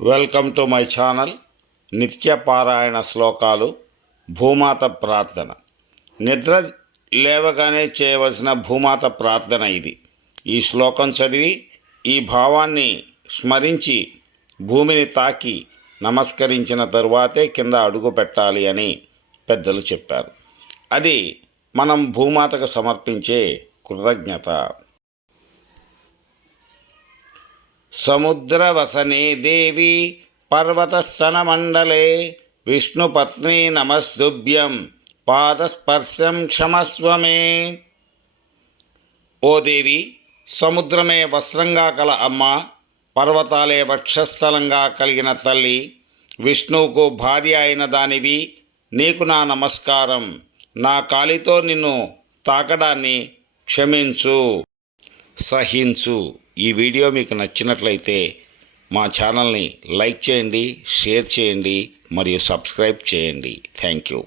Welcome to my channel. నిత్య పారాయణ శ్లోకాలు. భూమాత ప్రార్థన. నిద్ర లేవగానే చేయవలసిన భూమాత ప్రార్థన ఇది. ఈ శ్లోకం చదివి ఈ భావాన్ని స్మరించి భూమిని తాకి నమస్కరించిన తరువాతే కింద అడుగు పెట్టాలి అని పెద్దలు చెప్పారు. అది మనం భూమాతకు సమర్పించే కృతజ్ఞత. సముద్రవసనే దేవి పర్వతస్తనమండలే విష్ణుపత్ని నమస్తుభ్యం పాదస్పర్శం క్షమస్వమే. ఓ దేవి, సముద్రమే వస్త్రంగా కల అమ్మ, పర్వతాలే వక్షస్థలంగా కలిగిన తల్లి, విష్ణువుకు భార్య అయిన దానివి, నీకు నా నమస్కారం. నా కాలితో నిన్ను తాకడాన్ని క్షమించు, సహించు. ఈ వీడియో మీకు నచ్చినట్లయితే మా ఛానల్ని లైక్ చేయండి, షేర్ చేయండి మరియు సబ్స్క్రైబ్ చేయండి. Thank you.